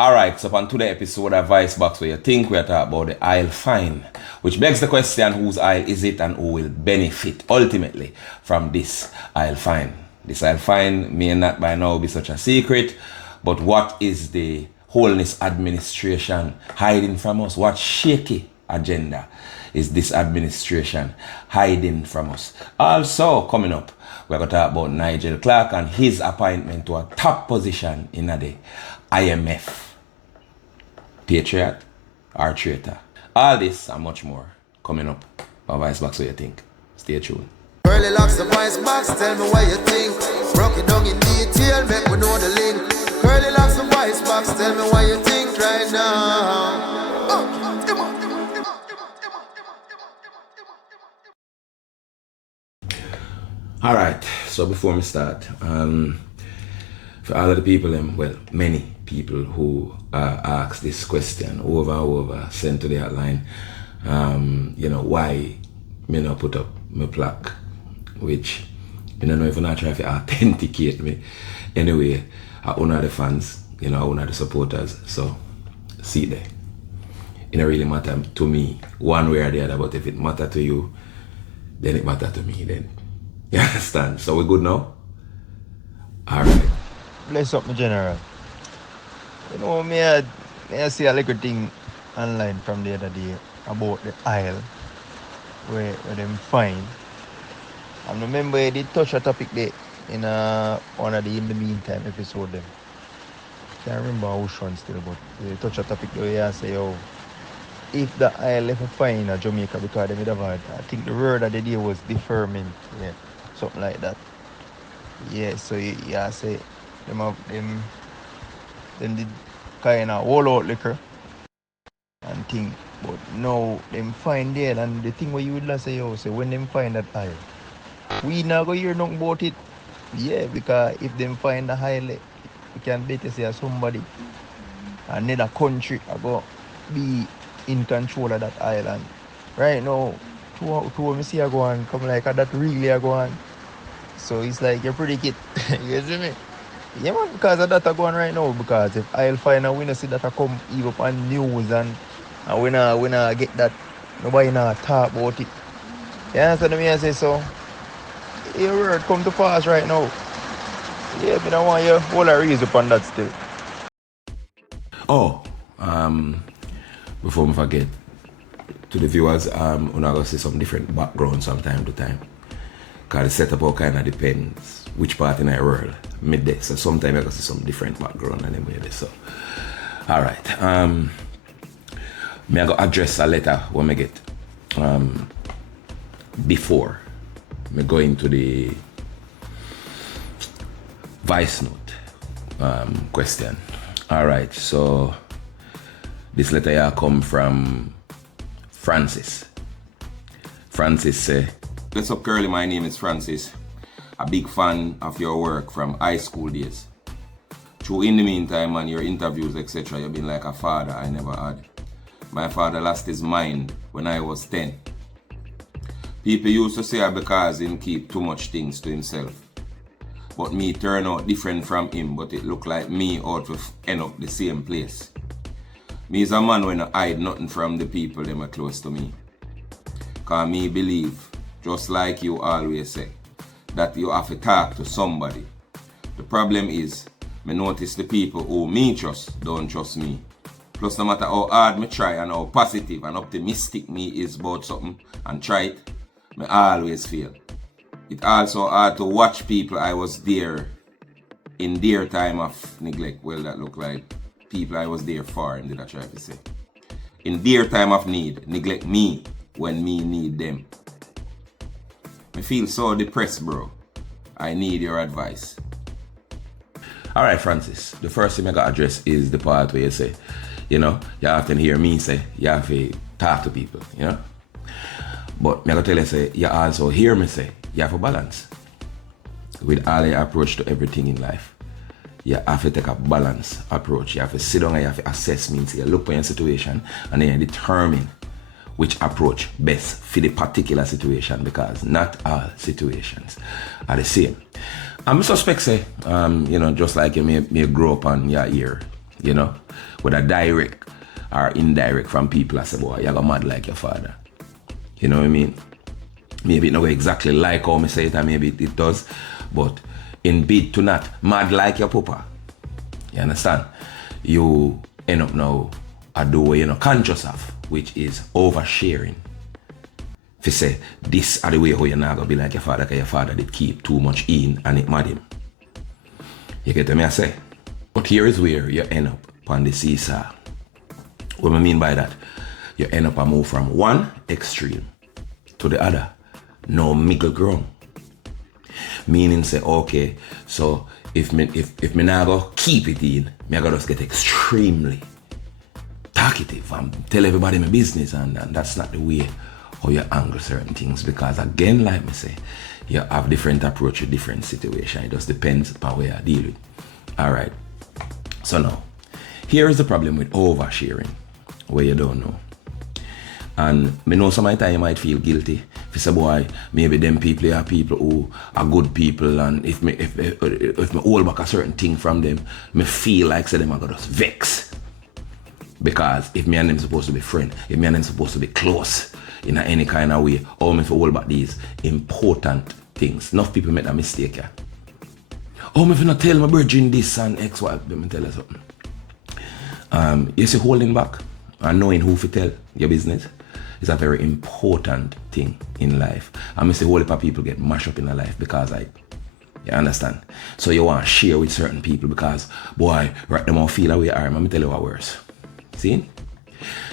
Alright, so on today's episode of Vice Box, where you think we are talking about the aisle fine, which begs the question, whose aisle is it and who will benefit ultimately from this aisle fine? This aisle fine may not by now be such a secret, but what is the Holiness Administration hiding from us? What shaky agenda is this administration hiding from us? Also, coming up, we're going to talk about Nigel Clarke and his appointment to a top position in the IMF. Patriot or Traitor. All this and much more coming up on Vice Box. What you think? Stay tuned. Early locks the Vice Box, tell me what you think. Broke it down in detail, make we know the link. Early locks the Vice Box, tell me what you think right now. Alright, so before we start, for all of the people, well, many people who ask this question over and over, sent to the hotline, why me not put up my plaque, which I don't know if I'm not trying to authenticate me. Anyway, I honor the fans, I honor the supporters, so see there. It don't really matter to me one way or the other, but if it matter to you, then it matter to me then. You understand? So we good now? Alright. Bless up my general. You know, I see a little thing online from the other day about the aisle where them find. And remember they did touch a topic there in one of the In the Meantime episode them. Can't remember which one still, but they touch a topic there where I say, if the aisle ever find in Jamaica, because they have had, I think the word of the day was deferment, yeah, something like that. Yeah, so I say them did kind of wall out liquor and thing, but now them find there, and the thing where you would say, say when them find that aisle, we not go hear nothing about it. Yeah, because if them find the aisle, you can better say somebody another country are go be in control of that island. Right now, to me see I go on come like that really I go on. So it's like you predict it. You see me? Yeah man, because of that I go on right now, because if I'll find a winner see that I come even up on news and when I get that, nobody not talk about it. You understand me? I say so. Your word come to pass right now. Yeah, but I want you all a raise up on that still. Before I forget, to the viewers, I'm going to see some different backgrounds from time to time. Because the setup all kind of depends which part in the world. Midday, so sometimes I can see some different background and anyway. So, alright. I'm going to address a letter when I get before I go into the voice note question. Alright, so this letter here come from Francis. Francis say, "What's up, Curly? My name is Francis. A big fan of your work from high school days. Through In the Meantime and your interviews, etc., you've been like a father I never had. My father lost his mind when I was 10. People used to say because he keep too much things to himself. But me turn out different from him, but it look like me ought to end up the same place. Me is a man when I hide nothing from the people that are close to me. Cause me believe, just like you always say, that you have to talk to somebody. The problem is, me notice the people who me trust don't trust me. Plus no matter how hard me try and how positive and optimistic me is about something and try it, me always fail. It also hard to watch people I was there in their time of neglect. Well, that look like people I was there for, and did I try to say. In their time of need, neglect me when me need them. I feel so depressed, bro. I need your advice." Alright, Francis, the first thing I got to address is the part where you say, you often hear me say, you have to talk to people, But I got to tell you, say, you also hear me say, you have to balance. With all your approach to everything in life, you have to take a balanced approach. You have to sit down and you have to assess means. You look at your situation and then you determine which approach best for the particular situation, because not all situations are the same. I'm suspect say, just like you may grow up on your ear, you know, whether direct or indirect from people. I say, boy, you go mad like your father. You know what I mean? Maybe it not exactly like how I say it, and maybe it does, but in bid to not mad like your papa. You understand? You end up now a do what you're not conscious of, which is oversharing. If you say, this are the way how you're not going to be like your father, because your father did keep too much in and it mad him. You get me I say? But here is where you end up on the seesaw. What I mean by that? You end up a move from one extreme to the other. No middle ground. Meaning say, okay, so if me now go keep it in, me I gotta just get extremely talkative and tell everybody my business, and that's not the way how you angle certain things, because again, like me say, you have different approach to different situation. It just depends on where you deal with. Alright. So now, here is the problem with oversharing, where you don't know. And me know some of the time you might feel guilty. If you say, boy, maybe them people are people who are good people, and if me hold back a certain thing from them, me feel like say them are gonna just vex. Because if me and them supposed to be friends, if me and them supposed to be close in any kind of way, or me for hold back these important things. Enough people make that mistake, yeah. Oh, me if not tell my virgin this and X, Y, let me tell you something. You see, holding back and knowing who to tell your business is a very important thing in life. And I say whole heap of people get mashed up in their life because you understand? So you want to share with certain people because, boy, right them all feel away. Alright, let me tell you what worse. See?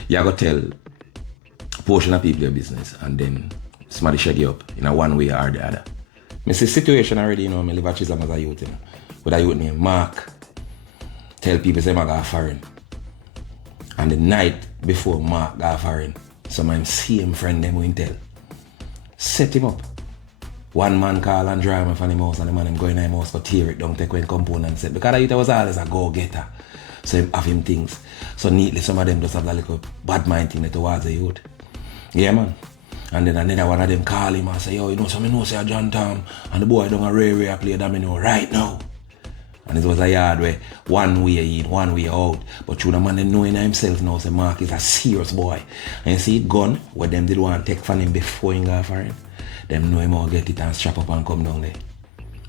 You gotta tell a portion of people your business and then somebody shake you up in a one way or the other. I see situation already, you know, I live at Chisholm as a youth, you know. With a youth named Mark. Tell people say I go foreign. And the night before Mark got foreign, some of my same friend them will tell. Set him up. One man call and drive him from the house, and the man him go in the house for tear it down, take away component set. Because the youth was always a go-getter. So him have him things. So neatly some of them just have that little bad mind thing towards the youth. Yeah, man. And then another one of them call him and say, yo, you know, so I know say John Tom, and the boy don't a rare play domino right now. And it was a yard where one way in, one way out. But you the man them knowing himself now, say Mark is a serious boy. And you see it gun, where them did want to take from him before he got for him. Them know him all get it and strap up and come down there.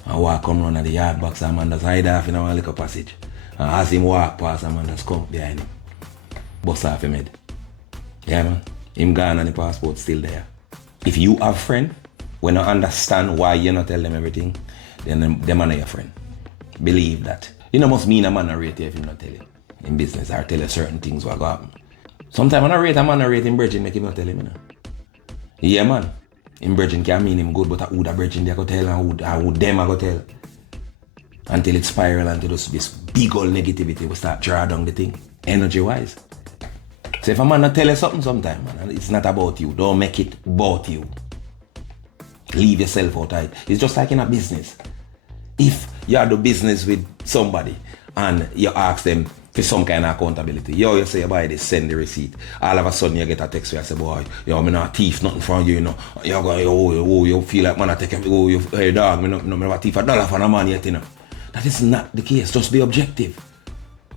And walk come round at the yard box, and man just hide off in a little passage. And as him walk past, and man just come behind him. Bust off him head. Yeah, man. Him gone and the passport still there. If you have a friend, when you understand why you not tell them everything, then them are not your friend. Believe that. You know must mean a man narrate if you not tell him in business or tell you certain things what go happen. Sometimes when I rate a man narrate in Virgin, make him not tell him, you know. Yeah, man. In Virgin can mean him good, but who the Virgin they go tell and who them I go tell. Until it spiral into this big old negativity will start draw down the thing. Energy wise. So if a man not tell you something sometime, man, it's not about you. Don't make it about you. Leave yourself out of it. It's just like in a business. If you do business with somebody and you ask them for some kind of accountability, you say, buy this, send the receipt. All of a sudden you get a text where you say, boy, I'm not a thief, nothing from you, you know. You go, you feel like, man, I take you, hey dog, I'm not a thief, $1 for a man yet, you know. That is not the case. Just be objective.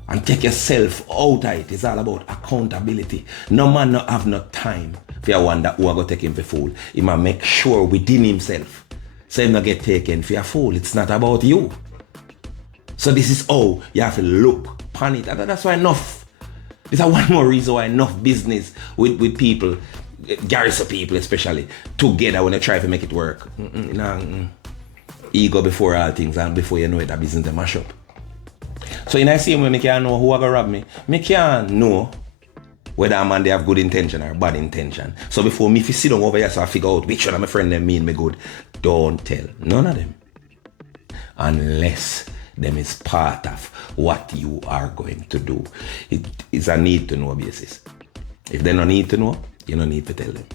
And take yourself out of it. It's all about accountability. No man not have no time for you one that who are going to take him for fool. He must make sure within himself. So he not get taken for a fool. It's not about you. So this is how you have to look upon it. And that's why enough. It's one more reason why enough business with people, garrison people especially, together when they try to make it work. Ego before all things, and before you know it, a business they mash up. So in the same way, I can't know who are going to rob me. I can't know whether a man they have good intention or bad intention. So before me, if you sit down over here, so I figure out which one of my friend them mean me good, don't tell none of them. Unless them is part of what you are going to do. It is a need to know basis. If they don't need to know, you don't need to tell them.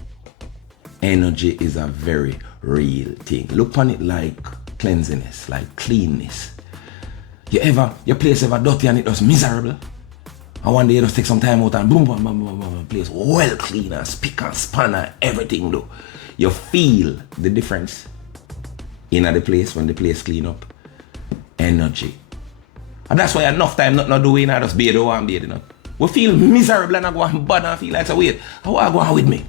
Energy is a very real thing. Look on it like cleanliness, like cleanness. Your place ever dirty and it was miserable? And one day you just take some time out and boom, boom, boom, boom, boom, place well clean and spick and span and everything though. You feel the difference in the place when the place clean up. Energy And that's why enough time not doing, I just bathe or I'm bathing up. We feel miserable and I go and bad and feel like, so wait, how are you going with me?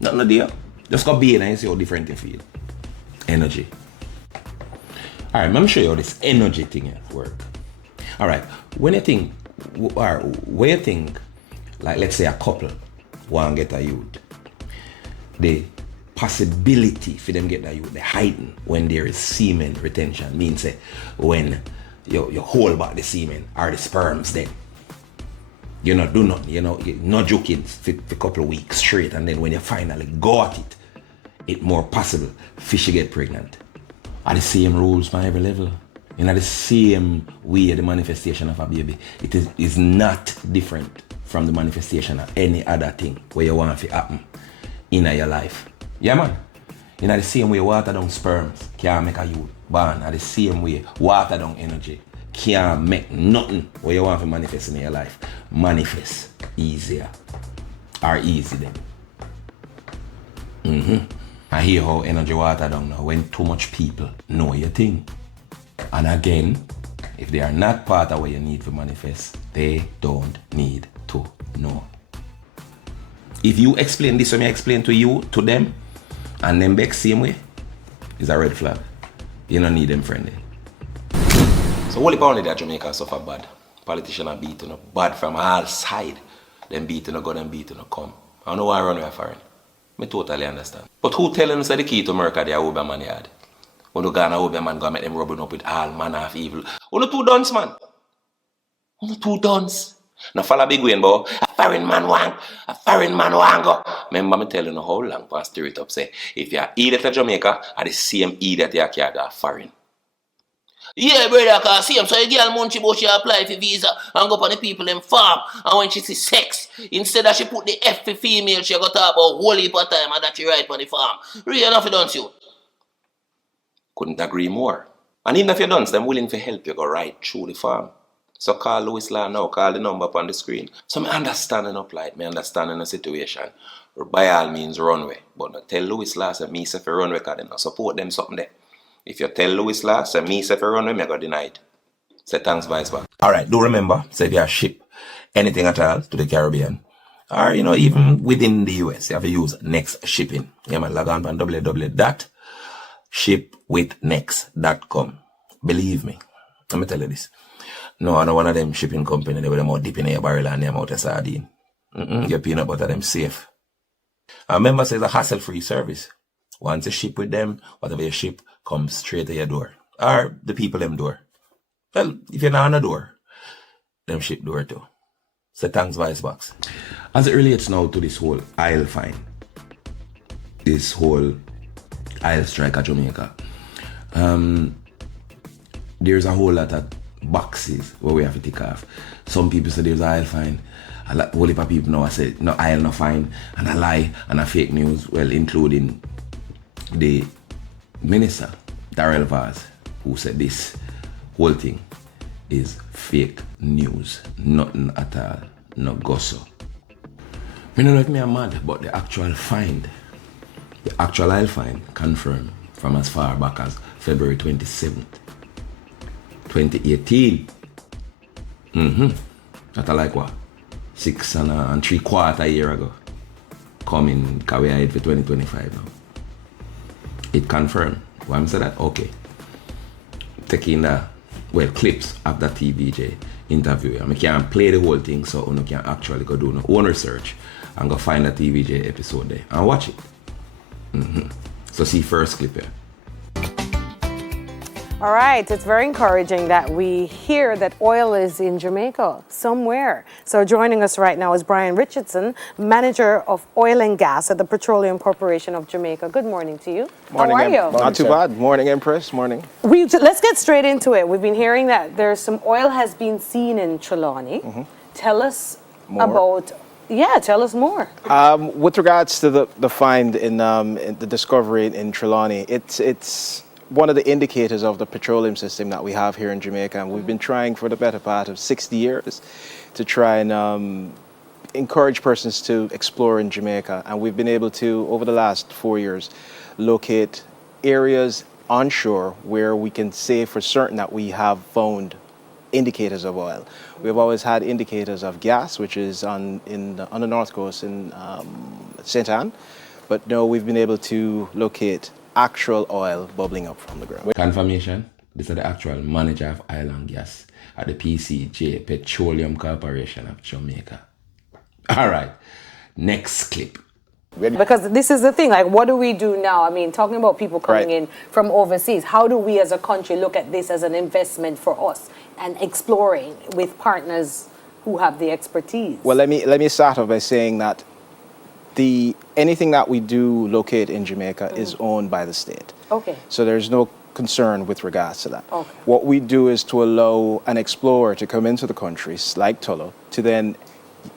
Nothing no deal. Just go bathe and see how different you feel. Energy. Alright, let me show you how this energy thing works. Alright, when you think, like let's say a couple want to get a youth, the possibility for them get that youth, the heighten when there is semen retention, means when you hold back the semen or the sperms then. You not do nothing, you're not joking for a couple of weeks straight, and then when you finally go at it, it's more possible fish get pregnant. Are the same rules on every level. The same way the manifestation of a baby. It is not different from the manifestation of any other thing where you want to happen in your life. Yeah, man. In the same way water down sperms can't make a youth born. In the same way water down energy can't make nothing where you want to manifest in your life. Manifest easier. Or easy then. I hear how energy water down now when too much people know your thing. And again, if they are not part of what you need to manifest, they don't need to know. If you explain this when I explain to you, to them, and them back same way, it's a red flag. You don't need them friendly. So what only that Jamaica suffer bad? Politicians are beating up bad from all sides. Them beating up, go, them beating up, come. I don't know why I run away foreign. I totally understand. But who telling us that the key to America they are over man yard? When you go and over man, go make them rubbing up with all manner of evil. Only two dons, man. Only two dons. Now follow big way, boy. A foreign man want go. Remember me telling you how long past stir it up say, if you are idiot at Jamaica, are the same idiot you are that foreign. Yeah, brother, cause see him, so a girl munchie but she apply for visa and go on the people in farm. And when she see sex, instead of she put the F for female, she got talk about whole heap of time and that she right on the farm. Real enough, don't you? Couldn't agree more. And even if you don't, they're willing to help you go right through the farm. So call Lewis Law now, call the number up on the screen. So me understanding up like me understanding the situation. By all means runway. But not tell Lewis Law say me say for runway because they not support them something there. If you tell Lewis Law say me say for runway, me go deny it. Say thanks vice back. Alright, do remember, say if you ship anything at all to the Caribbean, or even within the US, you have to use Next Shipping. You man log on www.shipwithnext.com. Believe me, let me tell you this. No, I know one of them shipping company, they were more deep in your barrel and them out of sardine. Your peanut butter, them safe. I remember it's a hassle-free service. Once you ship with them, whatever you ship comes straight to your door. Or the people them door. Well, if you're not on the door, them ship door too. So thanks, Vice Box. As it relates now to this whole aisle fine, this whole aisle strike at Jamaica, there's a whole lot of boxes where we have to take off. Some people say there's aisle fine. A whole heap of people now say no aisle no fine, and a lie and a fake news. Well, including the minister Darrell Vaz, who said this whole thing is fake news, nothing at all, no gossip. I don't know if I'm mad, but the actual aisle fine confirmed from as far back as February 27th. 2018. That's like what? 6 and 3/4 year ago. Coming, because we are headed for 2025 now. It confirmed. Why am I saying that? Okay. Taking the clips of that TVJ interview. I can't play the whole thing, so you can actually go do no own research and go find the TVJ episode there and watch it. So see first clip here. All right, it's very encouraging that we hear that oil is in Jamaica somewhere. So joining us right now is Brian Richardson, Manager of Oil and Gas at the Petroleum Corporation of Jamaica. Good morning to you. Morning, how are you? Not too bad. Morning, Empress. Morning. Let's get straight into it. We've been hearing that there's some oil has been seen in Trelawney. Tell us more. Tell us more. With regards to the find in the discovery in Trelawney, it's one of the indicators of the petroleum system that we have here in Jamaica, and we've been trying for the better part of 60 years to try and encourage persons to explore in Jamaica. And we've been able to, over the last 4 years, locate areas onshore where we can say for certain that we have found indicators of oil. We've always had indicators of gas, which is on the north coast in St. Anne, but no, we've been able to locate actual oil bubbling up from the ground. Confirmation, this is the actual manager of oil and gas at the PCJ, Petroleum Corporation of Jamaica. All right, next clip. Because this is the thing, like, what do we do now? I mean, talking about people coming in from overseas, how do we as a country look at this as an investment for us and exploring with partners who have the expertise? Well, let me start off by saying that anything that we do locate in Jamaica is owned by the state. Okay. So there's no concern with regards to that. Okay. What we do is to allow an explorer to come into the country, like Tullow, to then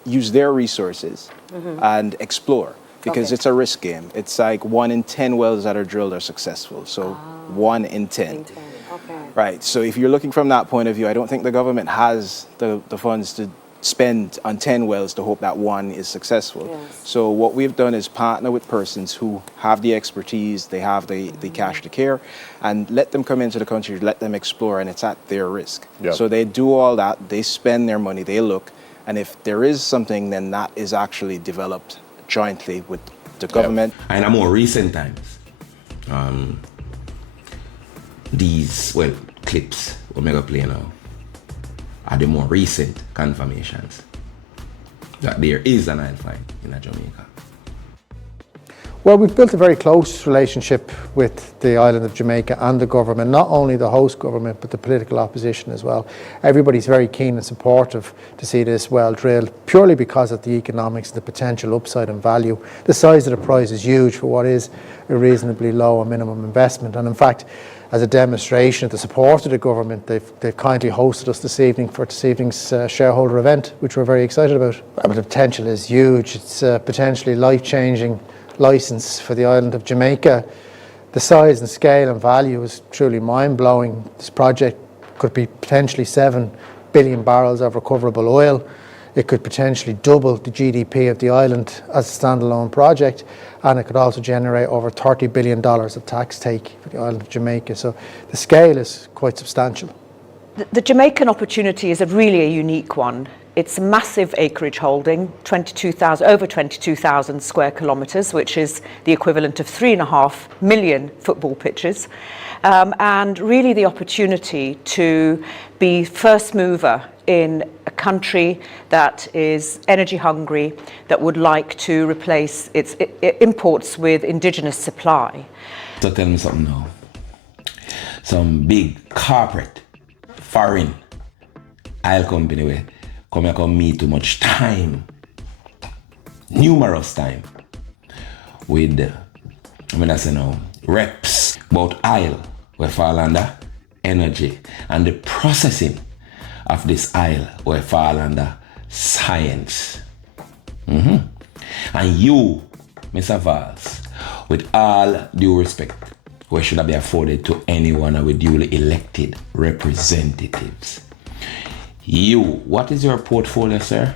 use their resources and explore. Because it's a risk game. It's like 1 in 10 wells that are drilled are successful. So 1 in 10. Okay. Right. So if you're looking from that point of view, I don't think the government has the funds to spend on 10 wells to hope that 1 is successful. Yes. So what we've done is partner with persons who have the expertise, they have the cash to care, and let them come into the country, let them explore, and it's at their risk. Yep. So they do all that, they spend their money, they look, and if there is something, then that is actually developed jointly with the government. And in more recent times, these, clips we're going to play now are the more recent confirmations that there is an oil find in Jamaica. Well, we've built a very close relationship with the island of Jamaica and the government, not only the host government, but the political opposition as well. Everybody's very keen and supportive to see this well drilled, purely because of the economics, the potential upside and value. The size of the prize is huge for what is a reasonably low and minimum investment. And in fact, as a demonstration of the support of the government, they've kindly hosted us this evening for this evening's shareholder event, which we're very excited about. But the potential is huge. It's potentially life-changing license for the island of Jamaica. The size and scale and value is truly mind-blowing. This project could be potentially 7 billion barrels of recoverable oil. It could potentially double the GDP of the island as a standalone project, and it could also generate over $30 billion of tax take for the island of Jamaica. So the scale is quite substantial. The Jamaican opportunity is really a unique one. It's a massive acreage holding, over 22,000 square kilometres, which is the equivalent of 3.5 million football pitches, and really the opportunity to be first mover in a country that is energy hungry, that would like to replace its imports with indigenous supply. So tell me something now. Some big corporate, foreign oil company where come here come meet too much time, numerous time, with, reps about oil where fall under energy and the processing of this oil where fall under science. And you, Mr. Valls, with all due respect, where should I be afforded to anyone with duly elected representatives? You, what is your portfolio, sir?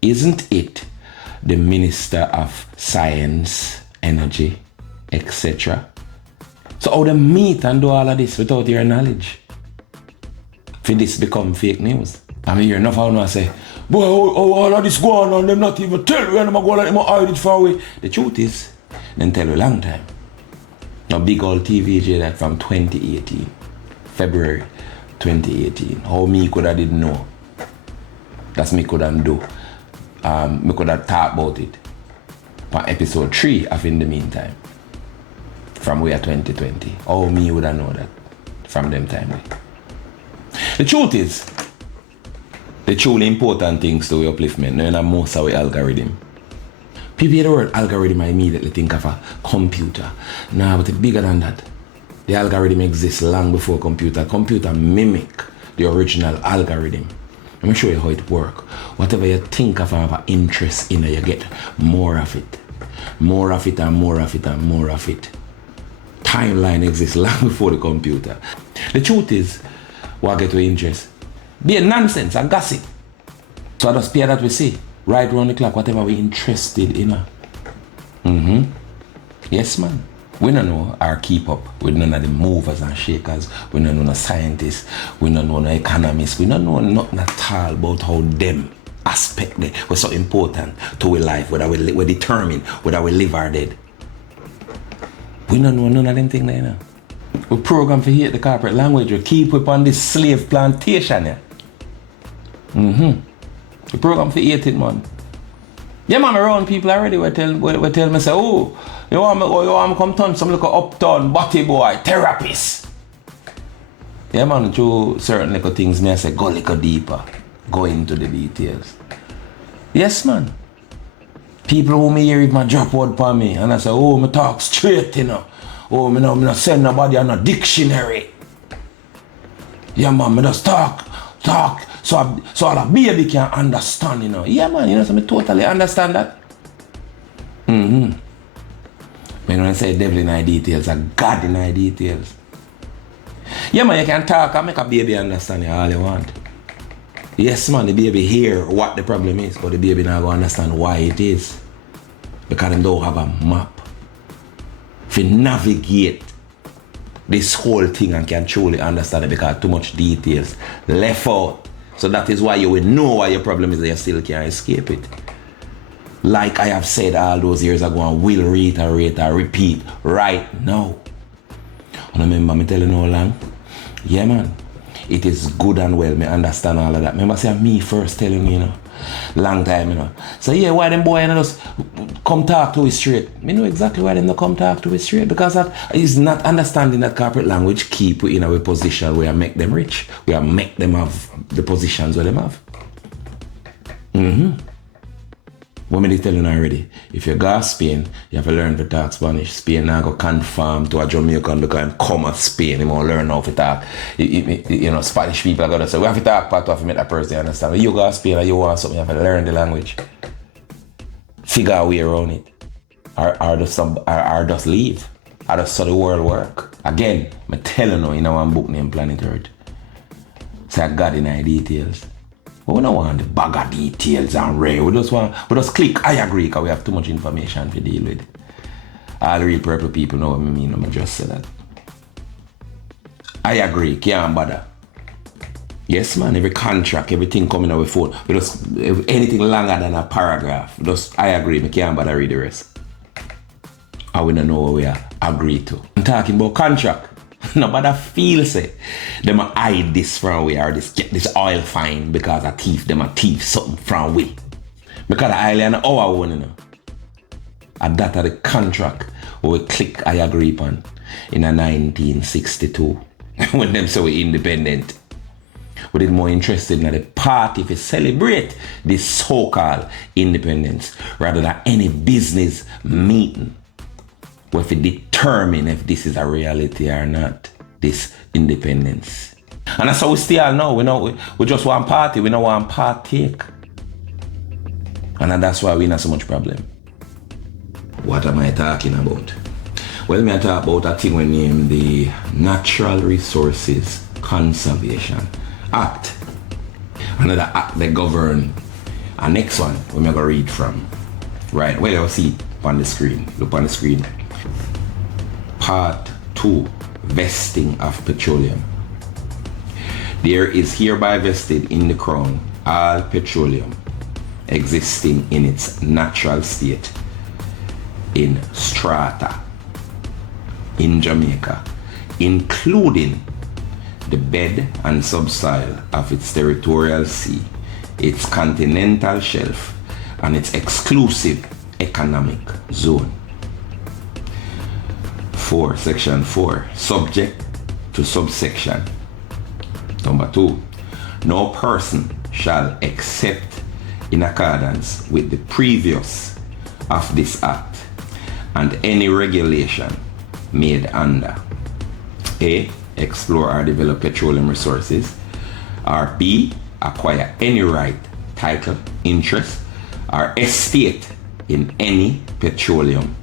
Isn't it the Minister of Science, Energy, etc.? So how they meet and do all of this without your knowledge? For this become fake news. I mean, you're enough how I say, boy, all of this go on and them not even tell you, and I'm going to hide it far away. The truth is, them tell you a long time. Now, big old TVJ that from 2018, February 2018. How me could have didn't know. That's me could have do. Me could have talked about it. On episode 3 of In the Meantime. From where 2020. How me would have known that from them time. The truth is, the truly important things to your upliftment, no, and most of the algorithm. People hear the word algorithm, I immediately think of a computer. Nah, but it's bigger than that. The algorithm exists long before computer. Computer mimic the original algorithm. Let me show you how it works. Whatever you think of an interest in, you get more of it. More of it and more of it and more of it. Timeline exists long before the computer. The truth is, what get to interest? Be a nonsense and gossip. So I just pay that we see. Right round the clock, whatever we're interested in. Yes, man. We don't know or keep up with none of the movers and shakers. We don't know no scientists. We don't know no economists. We don't know nothing at all about how them aspect they was so important to our life, whether we determine whether we live or dead. We don't know none of them things there, you know. We program to hate the corporate language. We keep up on this slave plantation, yeah. We program to hate it, man. Yeah, man, around people already we tell me, say, oh, you want me come turn some little uptown body boy, therapist. Yeah, man, through certain little things, me I say, go little deeper. Go into the details. Yes, man. People who me hear it, my drop word for me, and I say, oh, me talk straight, you know. Oh, me not send nobody on a dictionary. Yeah, man, me just talk. So a baby can understand, you know. Yeah, man, you know, so me totally understand that. When I say devil in our details, a God in our details. Yeah, man, you can talk and make a baby understand you all you want. Yes, man, the baby hear what the problem is, but the baby not going to understand why it is. Because they don't have a map. If you navigate this whole thing and can truly understand it because too much details left out. So that is why you will know why your problem is that you still can't escape it. Like I have said all those years ago and will reiterate or repeat right now. And remember me telling you how long? Yeah, man. It is good and well, me understand all of that. Remember say me first telling you, you know. Long time, you know. So yeah, why them boy, you know, just come talk to us straight. Me know exactly why them not come talk to us straight. Because that is not understanding that corporate language keep we in a position where make them rich. Where make them have the positions where them have. What me tell you already, if you go to Spain, you have to learn to talk Spanish. Spain now go conform to a Jamaican because he come to Spain, he won't learn how to talk. You know, Spanish people are going to say, we have to talk part of to make that person understand. When you go to Spain and you want something, you have to learn the language. Figure a way around it. Or just leave. Or just so the world work. Again, I'm telling you in one book named Planet Earth. So I got in the details. But we don't want the bag of details and rare. We just click, I agree, because we have too much information to deal with. All real purple people know what I mean, I'm just say that. I agree, can't bother. Yes, man, every contract, everything coming out with phone. We just, anything longer than a paragraph. Just, I agree, I can't bother read the rest. I we don't know what we agree to. I'm talking about contract. Nobody feels it. Them hide this from we or get this oil fine because a thief, them a thief something from we. Because the oil and our own, you know. And that are the contract where we click I agree upon in a 1962 when them say we independent. We did more interested in the party to celebrate this so-called independence rather than any business meeting. We have to determine if this is a reality or not, this independence. And that's how we still know. We just want party, we don't want partake. And that's why we not so much problem. What am I talking about? Well, I talk about a thing we name the Natural Resources Conservation Act. Another act that govern. And next one, we're going to read from. Right, well, you'll see it on the screen. Look on the screen. Part 2, vesting of petroleum. There is hereby vested in the Crown all petroleum existing in its natural state in strata in Jamaica, including the bed and subsoil of its territorial sea, its continental shelf, and its exclusive economic zone. 4, Section 4, subject to subsection. Number 2, no person shall except in accordance with the previous of this act and any regulation made under A, explore or develop petroleum resources, or B, acquire any right, title, interest, or estate in any petroleum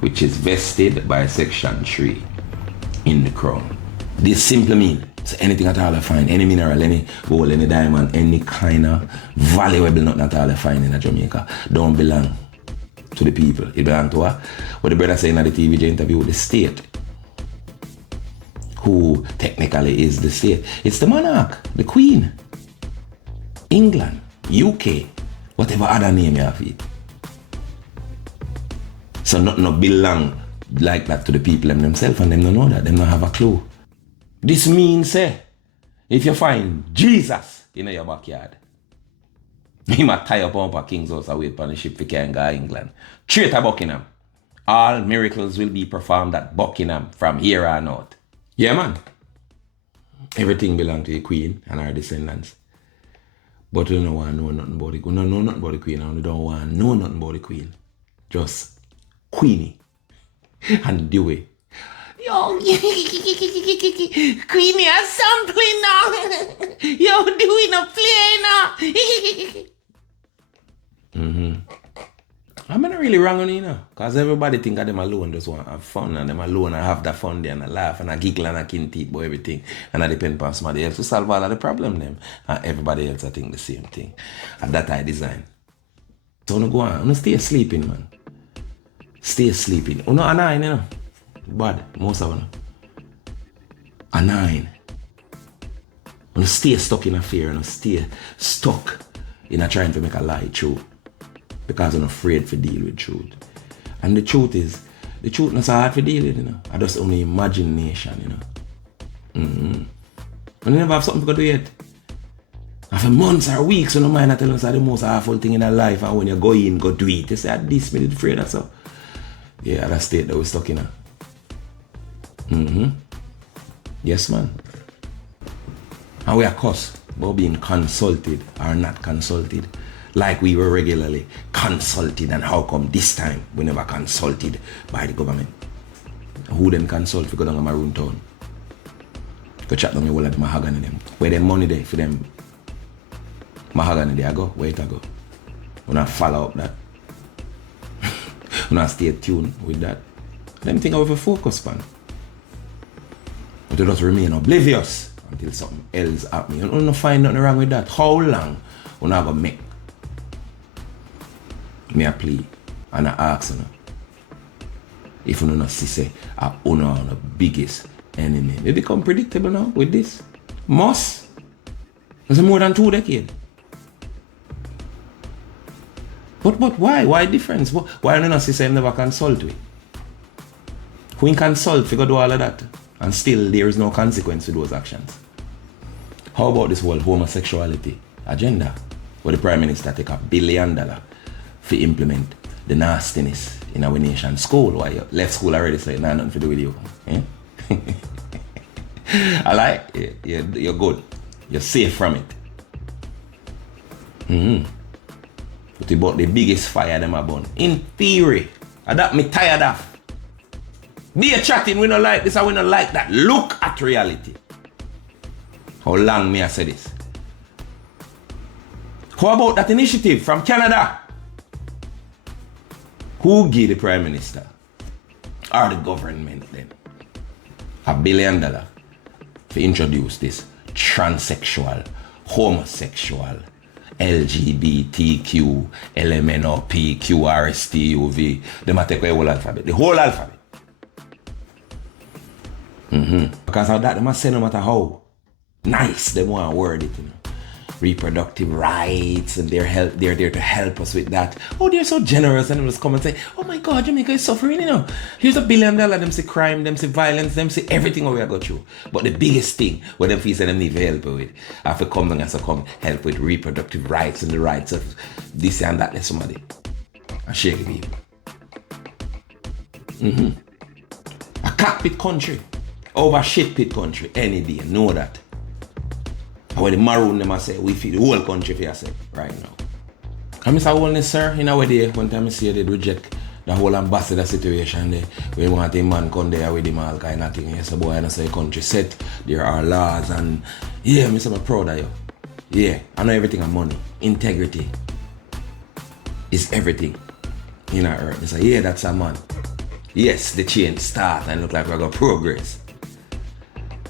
which is vested by Section 3 in the Crown. This simply means anything at all I find, any mineral, any gold, any diamond, any kind of valuable nothing at all I find in Jamaica don't belong to the people. It belongs to what the brother saying at the TVJ interview, the state. Who technically is the state. It's the monarch, the queen. England, UK, whatever other name you have it. So nothing no belong like that to the people themselves, and them don't know that. Them don't have a clue. This means, if you find Jesus in your backyard, he might tie up on a king's house and wait on the ship for can go to England. Traitor Buckingham. All miracles will be performed at Buckingham from here on out. Yeah, man. Everything belongs to the queen and her descendants. But we don't want to know nothing about the queen. We don't know nothing about the queen, and we don't want to know nothing about the queen. Just Queenie. And do it. Yo, Queenie has sampling now. Yo, doing a play now. I'm not really wrong on it, you know. Because everybody think of them alone just want to have fun, and them alone and have that fun there and I laugh and I giggle and I kin teeth about everything. And I depend on somebody else to solve all of the problem them. And everybody else I think the same thing. And that I design. So I go on. I stay sleeping, man. Stay sleeping. You know, a 9, you know. Bad, most of them. A 9. You stay stuck in a fear, and stay stuck in a trying to make a lie true. Because I'm afraid to deal with truth. And the truth is, the truth not so hard to deal with, you know. I just only imagination, you know. And you never have something to do yet. After months or weeks, you know, mind I tell us the most awful thing in our life, and when you go in, go do it. You say, this me did afraid of so. Yeah, that state that we're stuck in. Yes, man. And we are cussed about being consulted or not consulted. Like we were regularly consulted, and how come this time we never consulted by the government? Who then consult for go down to Maroon Town? Go chat down the whole of the mahogany them. Where them money there for them mahogany there go? Where it go? We not follow up that. We not stay tuned with that. Them think I have a focus pan. But they just remain oblivious until something else happens. You don't find nothing wrong with that. How long we not gonna make me a plea and I ask you, if you don't see say I honor the biggest enemy. They become predictable now with this. Must. It's more than 2 decades. But why? Why difference? Why don't you see say I never consult with? Who consult figure do all of that and still there is no consequence to those actions? How about this whole homosexuality agenda where the Prime Minister take $1 billion to implement the nastiness in our nation school? Why you left school already, so nah, nothing to do with you. Eh? I like you're good. You're safe from it. But about the biggest fire them are born. In theory, that me tired of. Be a chatting, we don't like this and we don't like that. Look at reality. How long may I say this? How about that initiative from Canada? Who gave the Prime Minister or the government then $1 billion to introduce this transsexual, homosexual, LGBTQ, LMNOP, QRSTUV? They might take away the whole alphabet. The whole alphabet. Because of that, they must say no matter how nice they want to word it, you know. Reproductive rights, and they're there to help us with that. Oh, they're so generous, and they just come and say, oh my God, Jamaica is suffering, you know. Here's $1 billion, them say crime, them say violence, them say everything we have got through. But the biggest thing, what them feel say them need help with, I have to come down and so come help with reproductive rights and the rights of this and that, there's somebody. And shake the people. A cockpit country over shit pit country any day, know that. And when the maroon them I say, we feel the whole country for yourself right now. And Mr. Wellness, sir, in our day, one time I see they reject the whole ambassador situation there, where want a man come there with him all kind of thing. Yes, boy, I know say country set, there are laws, and yeah, I'm proud of you. Yeah, I know everything is money. Integrity is everything in our earth. I say, yeah, that's a man. Yes, the change start and look like we're going to progress.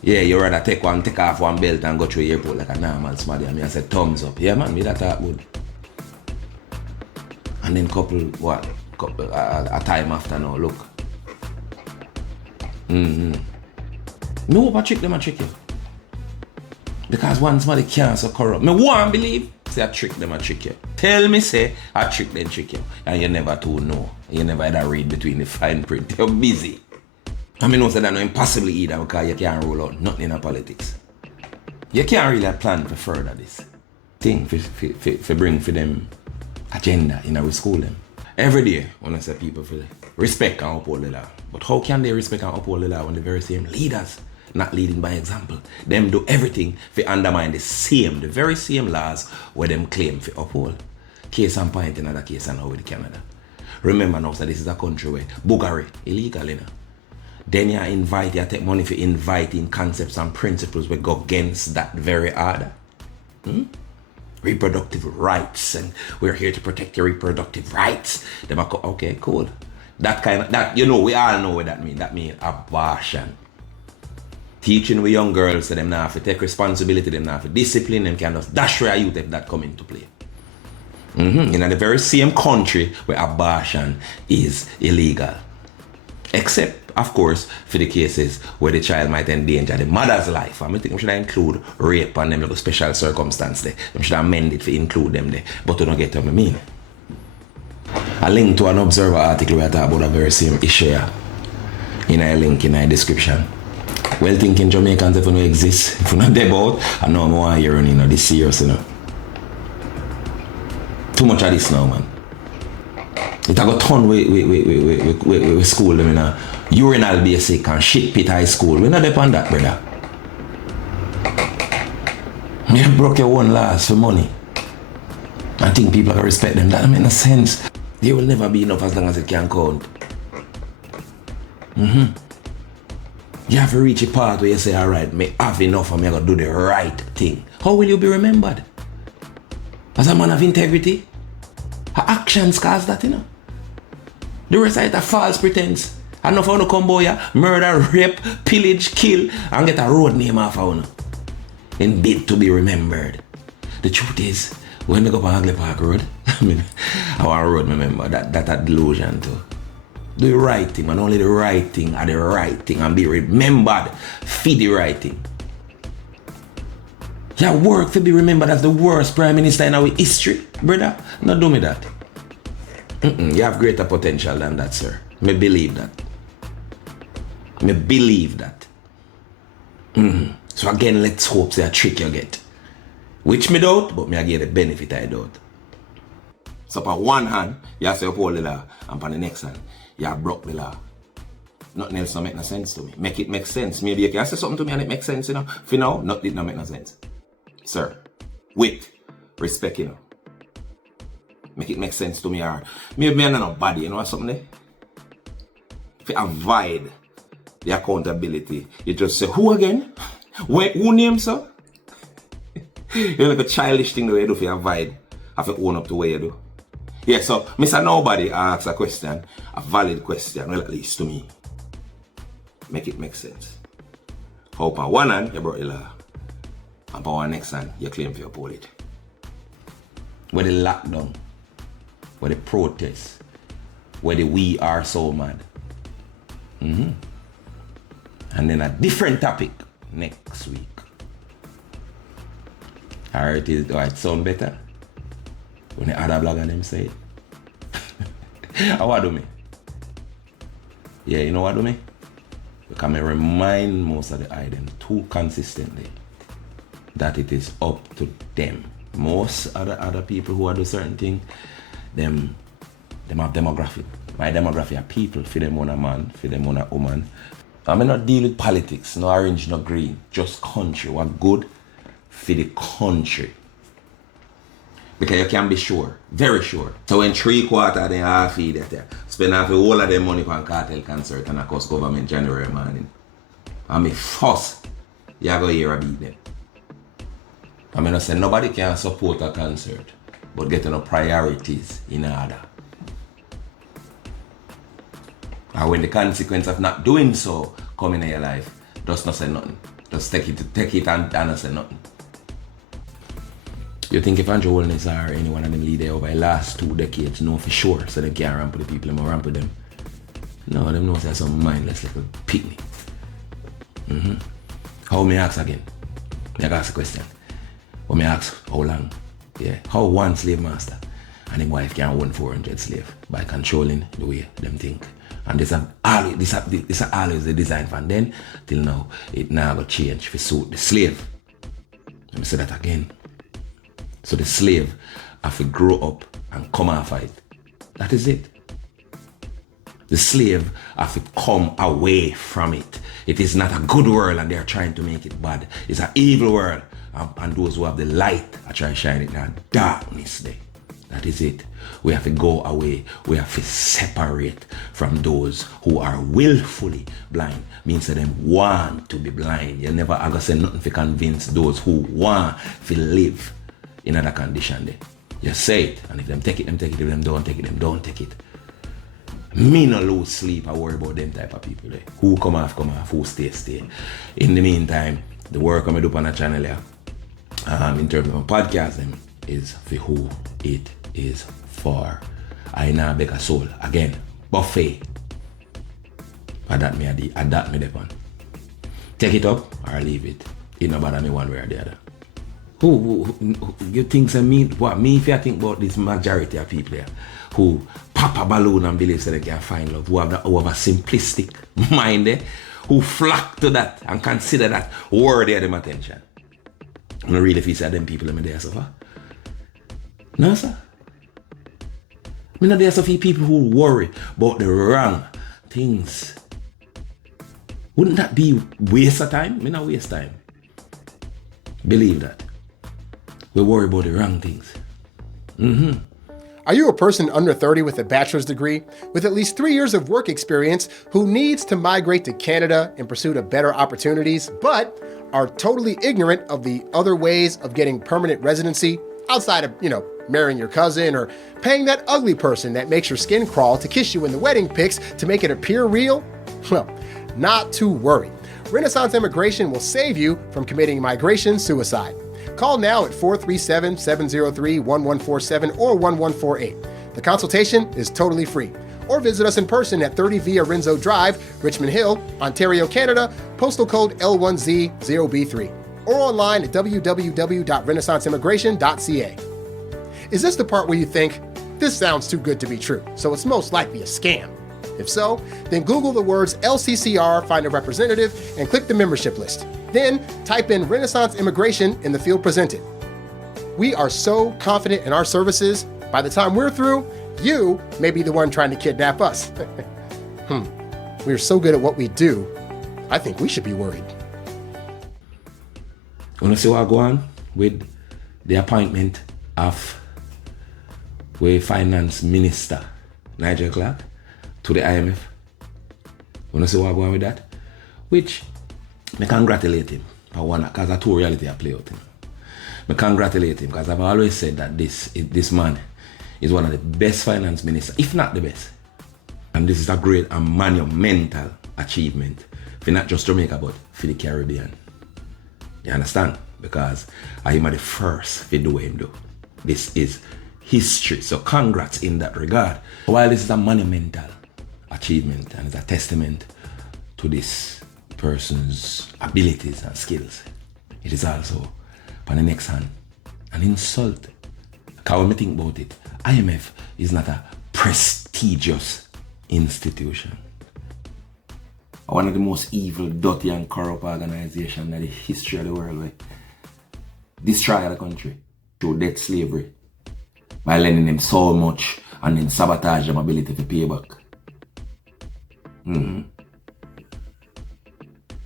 Yeah, you rather take off one belt and go through the airport like a normal somebody. And I said, thumbs up. Yeah, man, me that talk good. And then couple, what? a time after now, look. No, I trick them, I trick you. Because one somebody can't so corrupt. Me want believe, say I trick them, I trick you. Tell me, say, I trick them, trick you. And you never too know. You never had to read between the fine print. You're busy. I mean, no, say that no impossible either because you can't roll out nothing in politics. You can't really plan for further this thing for bring for them agenda in our school them. Every day, when I say people for respect and uphold the law. But how can they respect and uphold the law when the very same leaders not leading by example? Them do everything to undermine the very same laws where them claim to uphold. Case and point in another case and now with Canada. Remember now, so this is a country where buggery illegal, you know. Then you take money for inviting concepts and principles that go against that very order. Reproductive rights, and we're here to protect your reproductive rights. Them are okay, cool. That you know, we all know what that means. That means abortion. Teaching we young girls that them now have to take responsibility, them now have to discipline, them can just dash where youth if that come into play. In the very same country where abortion is illegal. Except, of course, for the cases where the child might endanger the mother's life. I think we should include rape and them little special circumstance there. We should amend it to include them there. But you don't get what I mean. A link to an Observer article where I talk about the very same issue here. In a link in a description. Well thinking Jamaicans if you don't exist. If you not there about, I know I'm want to hear you know, this serious, you know. Too much of this now, man. It got ton we school them in a urinal basic and shit pit high school. We're not depend that, brother. You broke your own laws for money. I think people can respect them. That doesn't make no sense. There will never be enough as long as it can count. You have to reach a part where you say, alright, me have enough and me gotta do the right thing. How will you be remembered? As a man of integrity? Her actions cause that, you know. The rest of it a false pretense. Enough of you come boy, murder, rape, pillage, kill, and get a road name off of you. In bid to be remembered. The truth is, when we go on Hagley Park Road, I mean, our road, remember, that a delusion too. Do the right thing, and only the right thing are the right thing, and be remembered for the right thing. You work to be remembered as the worst prime minister in our history, brother. Not do me that. You have greater potential than that, sir. Me believe that. Me believe that. So again, let's hope say a trick you get. Which me doubt, but me I get the benefit I doubt. So on one hand, you have to uphold the law, and on the next hand, you have broke the law. Nothing else don't make no sense to me. Make it make sense. Maybe you can say something to me and it makes sense, you know. For now, nothing don't make no sense. Sir, with respect, you know. Make it make sense to me, or maybe I'm not body, you know, or something there. If you avoid the accountability, you just say, who again? Who names, sir? You're like a childish thing the way you do if you avoid, have to own up to what you do. Yeah, so Mr. Nobody asks a question, a valid question, well, at least to me. Make it make sense. How on one hand, you brought the law, and on the next hand, you claim to uphold it. Where the lockdown, where the protest, where the we are so mad. And then a different topic next week. Alright, it sound better? When the other blogger them say it. What do me? Yeah, you know what do me? Because I remind most of the items too consistently that it is up to them. Most other people who do certain things, them have demographic. My demographic are people, for them on a man, for them on a woman. I may not deal with politics, no orange, no green, just country. What good for the country. Because you can be sure, very sure. So when 3/4 of them half feed it, spend half the whole of their money on cartel concert and of course government January morning. I mean first, you go here and beat them. I mean I say nobody can support a concert, but getting no priorities in order. And when the consequence of not doing so come in your life, just not say nothing. Just take it and not say nothing. You think if Andrew Holness or any one of them lead there over the last 2 decades, know for sure, so they can't ramp with the people, them ramp with them? No, them know there's some mindless little picnic. How may I ask again? May I ask a question? Or may I ask how long? Yeah, how one slave master and his wife can own 400 slaves by controlling the way them think. And this are always the design from then till now. It now got change for suit the slave. Let me say that again. So the slave have to grow up and come off it. That is it. The slave have to come away from it. It is not a good world and they are trying to make it bad. It's an evil world. And those who have the light are trying to shine it in darkness there. That is it. We have to go away. We have to separate from those who are willfully blind. Means that them want to be blind. You never ever say nothing to convince those who want to live in another condition there. You say it, and if them take it, them take it. If them don't take it, them don't take it. Me no lose sleep. I worry about them type of people there. Who come off, who stay. In the meantime, the work I'm do on the channel here, in terms of a podcast, them is for who it is for. I now beg a soul again. Buffet. Adapt me depend. Take it up or leave it. It no bother me one way or the other. Who you think me? What me if I think about this majority of people here who pop a balloon and believe so they can find love, who have a simplistic mind there, who flock to that and consider that worthy of them attention. I don't really feel that them people in there so far. No, sir. I know there's a few people who worry about the wrong things. Wouldn't that be waste of time? I not waste time. Believe that. We worry about the wrong things. Are you a person under 30 with a bachelor's degree, with at least 3 years of work experience, who needs to migrate to Canada in pursuit of better opportunities, but are totally ignorant of the other ways of getting permanent residency outside of, marrying your cousin or paying that ugly person that makes your skin crawl to kiss you in the wedding pics to make it appear real? Well, not to worry. Renaissance Immigration will save you from committing migration suicide. Call now at 437-703-1147 or 1148. The consultation is totally free. Or visit us in person at 30 Via Renzo Drive, Richmond Hill, Ontario, Canada, postal code L1Z0B3. Or online at www.renaissanceimmigration.ca. Is this the part where you think, this sounds too good to be true, so it's most likely a scam? If so, then Google the words LCCR, find a representative, and click the membership list. Then type in Renaissance Immigration in the field presented. We are so confident in our services, by the time we're through, you may be the one trying to kidnap us. We're so good at what we do, I think we should be worried. You want to see what go on with the appointment of Finance Minister Nigel Clarke to the IMF? You want to see what go on with that? Which, I congratulate him for one, because I told reality I play out him. I congratulate him because I've always said that this man is one of the best finance ministers, if not the best. And this is a great and monumental achievement for not just Jamaica, but for the Caribbean. You understand? Because I am the first to do what him do. This is history. So congrats in that regard. While this is a monumental achievement and it's a testament to this person's abilities and skills, it is also, on the next hand, an insult. Because when I think about it, IMF is not a prestigious institution. One of the most evil, dirty and corrupt organizations in the history of the world, right? Destroy the country through debt slavery by lending them so much and then sabotage their ability to pay back.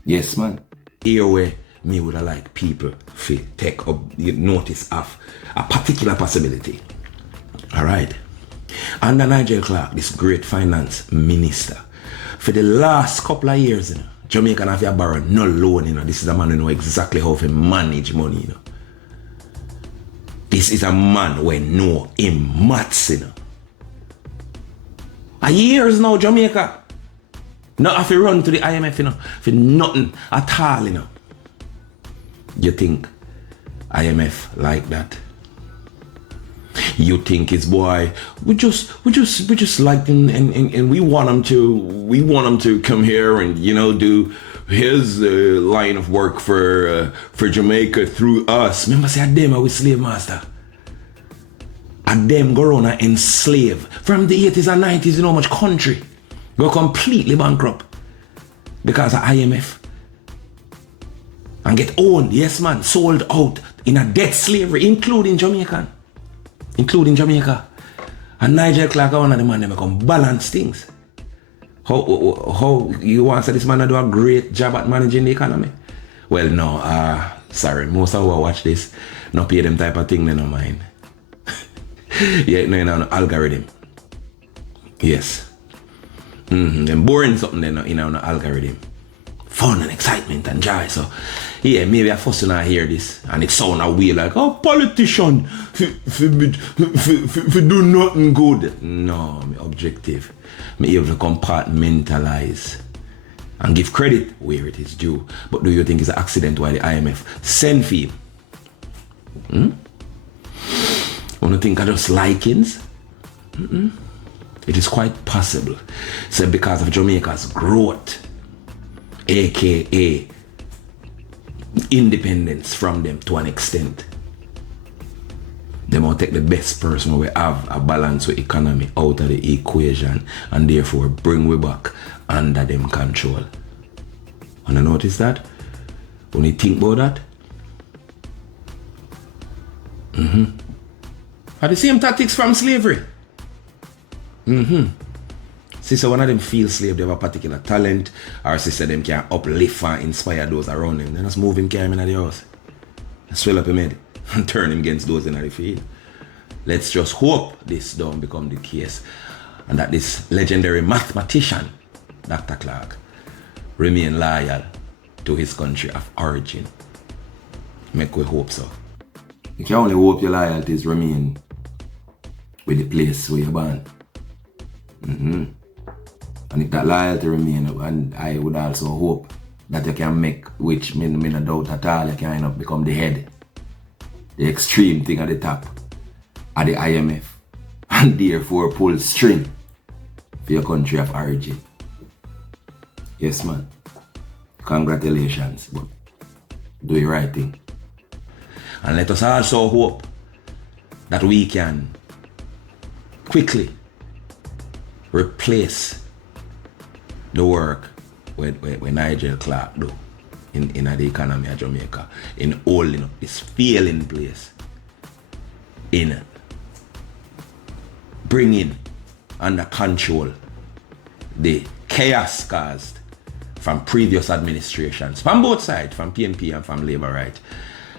Yes, man. Here where me would have liked people to take up notice of a particular possibility. Alright. Under Nigel Clarke, this great finance minister, for the last couple of years, Jamaica have to borrow no loan. This is a man who knows exactly how to manage money. This is a man who knows him maths. A years now, Jamaica not have to run to the IMF for nothing at all. You think IMF like that? You think it's boy, we just like him, and we want him to come here and do his line of work for Jamaica through us. Remember, say them are we slave master. And them go around and enslave. From the 80s and 90s, you know how much country go completely bankrupt because of IMF. And get owned, yes man, sold out in a debt slavery, including Jamaica. And Nigel Clarke, one of the man, they come balance things. How you want to say this man to do a great job at managing the economy? Well, no, sorry, most of who watch this, not pay them type of thing, they don't mind. Yeah, no algorithm. Yes. Them boring something in an algorithm. Fun and excitement and joy. So, yeah, maybe I first not hear this and it sound a way like, oh, politician, for do nothing good. No, I'm objective. I'm able to compartmentalize and give credit where it is due. But do you think it's an accident why the IMF send for you? Want to think of just likings? It is quite possible. So because of Jamaica's growth, aka independence from them to an extent, they will take the best person we have a balance with economy out of the equation and therefore bring we back under them control. Wanna notice that? When you think about that? Are the same tactics from slavery. Sister, one of them feel slave, they have a particular talent, or sister them can uplift and inspire those around them. They just move him, carry him in the house. Swell up him head and turn him against those in the field. Let's just hope this don't become the case and that this legendary mathematician, Dr. Clarke, remain loyal to his country of origin. Make we hope so. You can only hope your loyalties remain with the place where you're born. And if that loyalty remain, and I would also hope that you can make, which me no doubt at all, you can end up become the head, the extreme thing at the top of the IMF, and therefore pull string for your country of origin. Yes man, congratulations, but do the right thing. And let us also hope that we can quickly replace the work with Nigel Clarke do in the economy of Jamaica, in holding up this failing place, in bringing under control the chaos caused from previous administrations, from both sides, from PNP and from Labour right,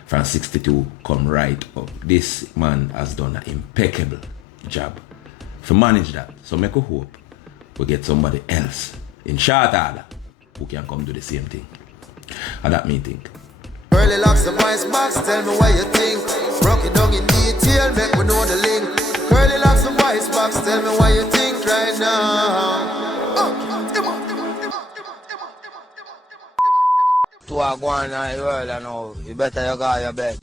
from 62 come right up. This man has done an impeccable job to manage that. So make a hope we get somebody else in short order who can come do the same thing. And that me think. Early locks the voice box, tell me what you think. Broke it down in detail, make me know the link. Curly locks the voice box, tell me what you think right now. To a go on in the world, you know, you better you go your bed.